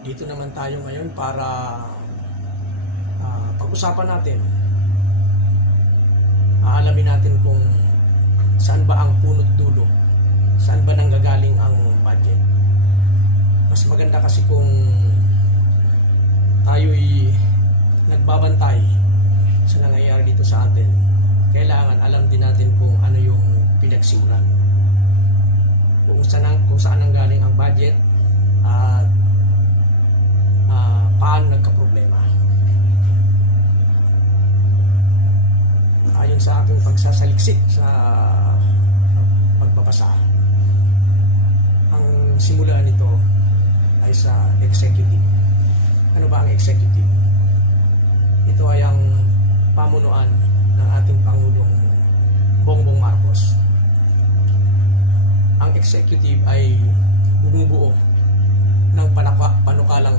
Nandito naman tayo ngayon para ah, pag-usapan natin. Aalamin natin kung saan ba ang punot dulo, saan ba nanggagaling ang budget. Mas maganda kasi kung tayo'y nagbabantay sa nangyayari dito sa atin. Kailangan alam din natin kung ano yung pinagsimulan. Kung saan, kung saan ang galing ang budget ah, paano nagka-problema. Ayon sa aking pagsasaliksik sa pagbabasa, ang simula nito ay sa executive. Ano ba ang executive? Ito ay ang pamunuan ng ating Pangulong Bongbong Marcos. Ang executive ay bumubuo ng panukalang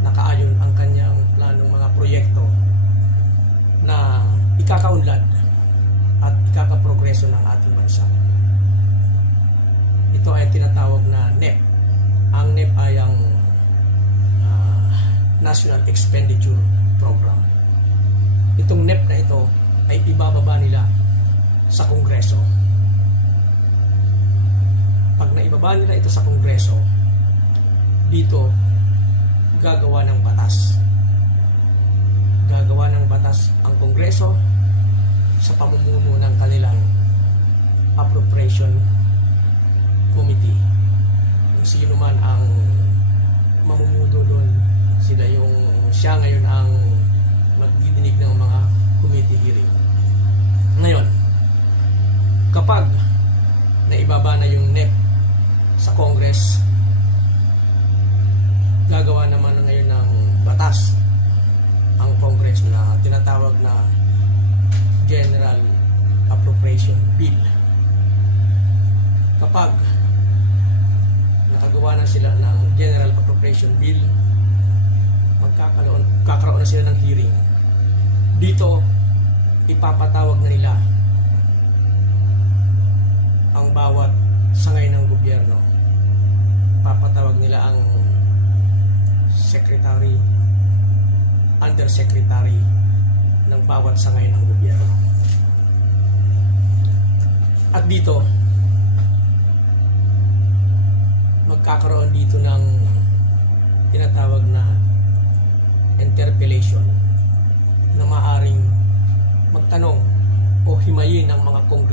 nakaayon ang kanyang planong mga proyekto na ikakaunlad at ikakaprogreso ng ating bansa. Ito ay tinatawag na NEP. Ang NEP ay ang ah, National Expenditure Program. Itong NEP na ito ay ibababa nila sa Kongreso. Pag naibaba nila ito sa Kongreso, dito gagawa ng batas. Gagawa ng batas ang Kongreso sa pamumuno ng kanilang appropriation committee. Kung sino man ang mamumuno doon, sila yung siya ngayon ang magdidinig ng mga committee hearing. Ngayon, kapag naibaba na yung NEP sa Congress, tinatawag na General Appropriation Bill. Kapag nakagawa na sila ng General Appropriation Bill, magkakaroon kakaroon na sila ng hearing. Dito, ipapatawag na nila ang bawat sangay ng gobyerno. Papatawag nila ang secretary, undersecretary ng bawat sangay ng gobyerno. At dito, magkakaroon dito ng tinatawag na interpellation na maaring magtanong o himayin ng mga kongres